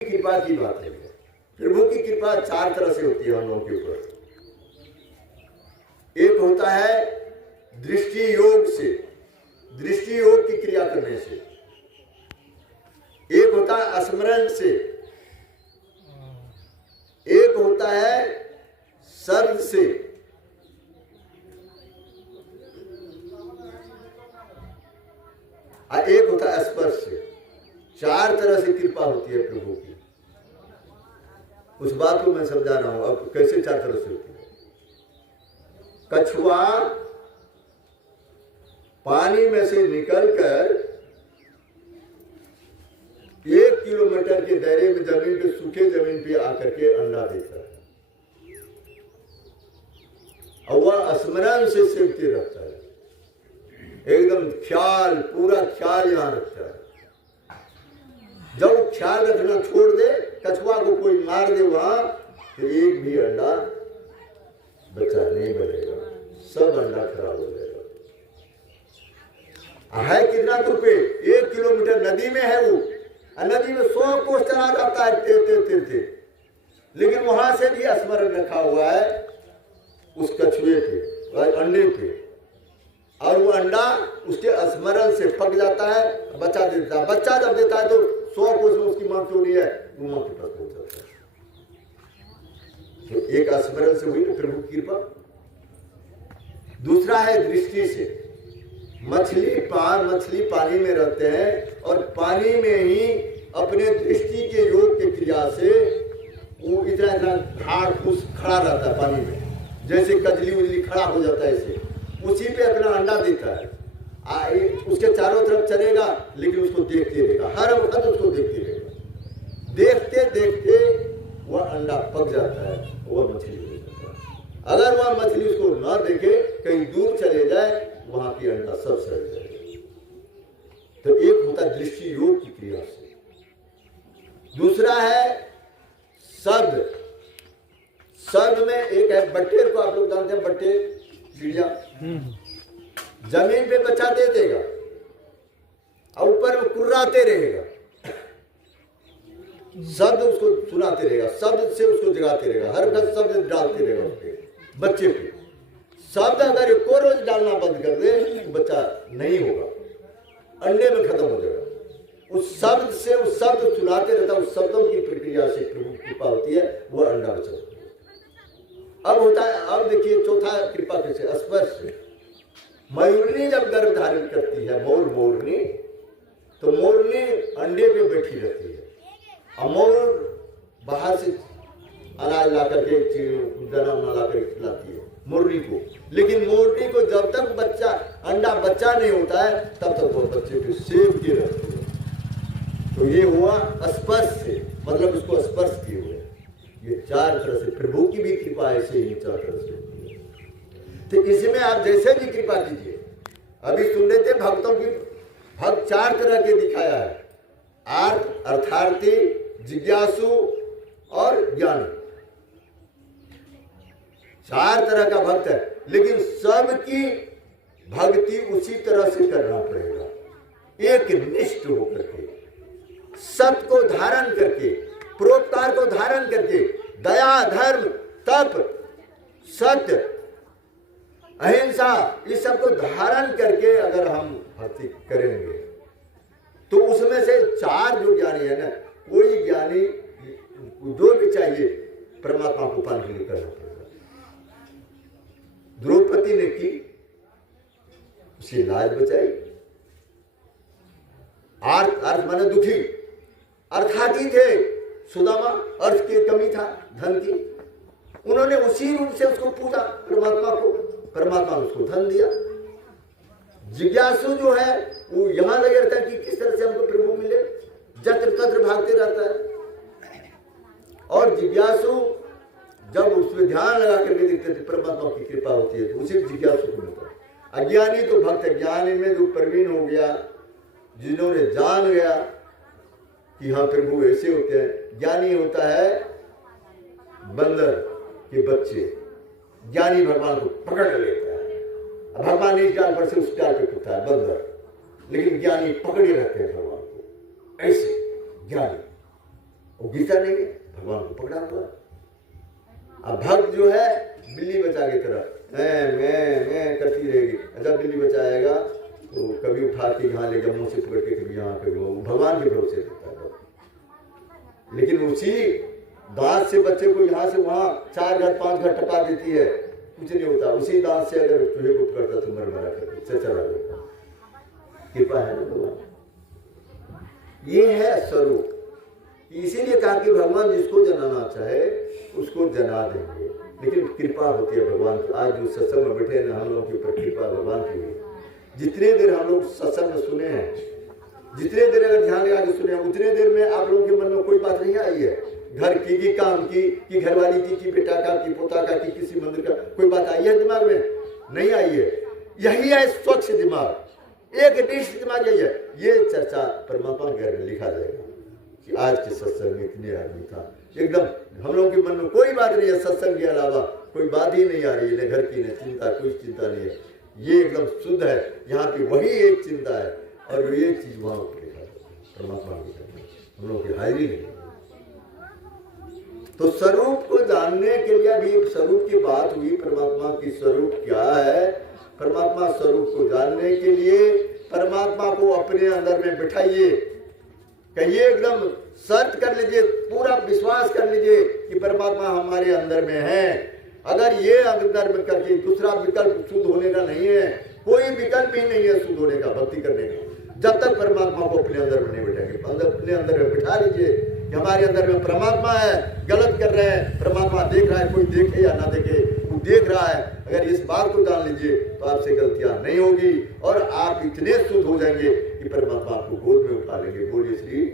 कृपा की बात है। प्रभु की कृपा चार तरह से होती है हम लोगों के ऊपर। एक होता है दृष्टि योग से, दृष्टि योग की क्रिया करने से। एक होता है स्मरण से, एक होता है शब्द से, और एक होता है स्पर्श से। चार तरह से कृपा होती है प्रभु की। उस बात को मैं समझा रहा हूं। अब कैसे चार तरह से होती है? कछुआ पानी में से निकलकर 1 किलोमीटर के दायरे में जमीन पे, सूखे जमीन पे आकर के अंडा देता है, और वह स्मरण से सेवते रहता है। एकदम ख्याल, पूरा ख्याल यहां रखता है। जब ख्याल रखना छोड़ दे, कछुआ को कोई मार दे वहां, तो एक भी अंडा बच्चा नहीं बनेगा, सब अंडा खराब हो जाएगा। है कितना दूर पे? 1 किलोमीटर नदी में है वो, नदी में 100 कोस चला जाता है तेरते, लेकिन वहां से भी स्मरण रखा हुआ है उस कछुए पे, अंडे पे, और वो अंडा उसके स्मरण से पक जाता है, बच्चा देता है। बच्चा जब देता है तो 100 कोस में उसकी मां चोरी है, वो मां के पास पहुंच जाता है। तो एक स्मरण से हुई ना प्रभु की कृपा। दूसरा है दृष्टि से। मछली पानी में रहते हैं और पानी में ही अपने दृष्टि के योग की क्रिया से वो इतना ठाड़ फूस खड़ा रहता है पानी में, जैसे कजली उजली खड़ा हो जाता है, ऐसे उसी पे अपना अंडा देता है। उसके चारों तरफ चलेगा, लेकिन उसको देखते रहेगा, हर वक्त उसको देखते रहेगा। देखते देखते वह अंडा पक जाता है, वह मछली हो जाता है। अगर वह मछली उसको न देखे, कहीं दूर चले जाए, वहां की अंडा सब सड़ जाएगा। तो एक होता है दृष्टि योग की क्रिया से। दूसरा है शब्द। शब्द में एक है बटेर को, आप लोग जानते हैं बटेर, चिड़िया जमीन पे बच्चा दे देगा और ऊपर में कुर्राते रहेगा, शब्द उसको सुनाते रहेगा, शब्द से उसको जगाते रहेगा, हर वक्त शब्द डालते रहेगा उसके बच्चे पे। शब्द अगर एको रोज डालना बंद कर दे तो बच्चा नहीं होगा, अंडे में खत्म हो जाएगा। उस शब्द से, उस शब्द सुनाते रहता, उस शब्दों की प्रक्रिया से प्रभु कृपा होती है, वह अंडा बचा। अब होता है, अब देखिए चौथा कृपा कैसे? स्पर्श से। मयूरनी जब गर्भ धारण करती है, मोरनी, तो मोरनी अंडे पे बैठी रहती है, और मोर बाहर से अनाज ला करके, दाना ला करके खिलाती है मुर्गी को। लेकिन मोरनी को जब तक बच्चा नहीं होता है, तब तक वो बच्चे को सेव के रहती है। तो ये हुआ स्पर्श से, मतलब उसको स्पर्श किए हुए। ये चार तरह से प्रभु की भी कृपा ऐसे ही चार तरह से होती है। तो इसमें आप जैसे भी कृपा कीजिए। अभी सुन रहे थे भक्तों की, भक्त चार तरह के दिखाया है, आर्थ, अर्थार्थी, जिज्ञासु और ज्ञानी। चार तरह का भक्त है, लेकिन सबकी भक्ति उसी तरह से करना पड़ेगा, एक निष्ठ होकर के, सत्य को धारण करके, परोपकार को धारण करके, दया, धर्म, तप, सत्य, अहिंसा, इस सब को धारण करके अगर हम भक्ति करेंगे, तो उसमें से चार जो ज्ञानी है ना, कोई ज्ञानी जो भी चाहिए परमात्मा को पाने के लिए करना पड़ेगा। द्रौपदी ने की, उसे लाज बचाई। अर्थ माने दुखी, अर्थार्थी थे सुदामा, अर्थ की कमी था, धन की, उन्होंने उसी रूप से उसको पूजा, परमात्मा को, परमात्मा ने उसको धन दिया। जिज्ञासु जो है वो यहां लगे रहता है कि किस तरह से हमको प्रभु मिले, जत्र तत्र भागते रहता है। और जिज्ञासु जब उसमें ध्यान लगा करके देखते थे, परमात्मा की कृपा होती है, तो उसी जिज्ञासु को मिलता है। अज्ञानी तो भक्त है, ज्ञानी में जो प्रवीण हो गया, जिन्होंने जान गया कि हाँ प्रभु ऐसे होते हैं। ज्ञानी होता है बंदर के बच्चे, ज्ञानी भगवान को पकड़ लेता है। भगवान इस डाल पर से उस डाल पे कुत्ता है बंदर, लेकिन ज्ञानी पकड़े रहते हैं भगवान को, ऐसे ज्ञानी। वो गिरता नहीं है, भगवान को पकड़ा हुआ। अब भक्त जो है बिल्ली बचा की तरह मैं करती रहेगी। जब बिल्ली बचाएगा तो कभी उठा के यहाँ ले गया, मुंह से पकड़ के कभी यहाँ कभी वो भगवान के भरोसे रहता है। लेकिन उसी दांत से बच्चे को यहाँ से वहाँ 4 घर 5 घर टपा देती है, कुछ नहीं होता। उसी दांत से अगर चूहे को पकड़ता तो मर करके चला जाता। कृपा है ना भगवान, ये है स्वरूप। इसीलिए कहा कि भगवान जिसको जनाना चाहे उसको जना देंगे, लेकिन कृपा होती है भगवान की। आज जो सत्संग में बैठे ना, हम लोगों के ऊपर कृपा भगवान की हुई। जितने देर हम लोग सत्संग में सुने हैं, जितने देर अगर ध्यान लगा के सुने हैं, उतने देर में आप लोगों के मन में कोई बात नहीं आई है घर की काम की घरवाली की बेटा का की पोता का की किसी मंदिर का, कोई बात आई है दिमाग में? नहीं आई है। यही है स्वच्छ दिमाग, एक निष्ठ दिमाग यही है। ये चर्चा परमात्मा के घर में लिखा जाएगा कि आज के सत्संग में इतने आदमी था, एकदम हम लोगों के मन में कोई बात नहीं है, सत्संग के अलावा कोई बात ही नहीं आ रही है, न घर की न चिंता, कोई चिंता नहीं है, ये एकदम शुद्ध है। यहाँ पे वही एक चिंता है और ये चीज वहां पर लिखा है परमात्मा के घर में, हम लोगों की हाजिरी नहीं। तो स्वरूप को जानने के लिए भी स्वरूप की बात हुई। परमात्मा की स्वरूप क्या है? परमात्मा स्वरूप को जानने के लिए परमात्मा को अपने अंदर में बिठाइए, कहिए, एकदम सर्च कर लीजिए, पूरा विश्वास कर लीजिए कि परमात्मा हमारे अंदर में है। अगर ये अंदर में करके दूसरा विकल्प शुद्ध होने का नहीं है, कोई विकल्प ही नहीं है शुद्ध होने का, भक्ति करने का। जब तक परमात्मा को अपने अंदर में नहीं बिठाएंगे, अपने अंदर में बिठा लीजिए कि हमारे अंदर में परमात्मा है, गलत कर रहे हैं, परमात्मा देख रहा है, कोई देखे या ना देखे वो देख रहा है। अगर इस बात को जान लीजिए तो आपसे गलतियां नहीं होगी और आप इतने शुद्ध हो जाएंगे कि परमात्मा आपको गोद में उठा लेंगे। बोलिए श्री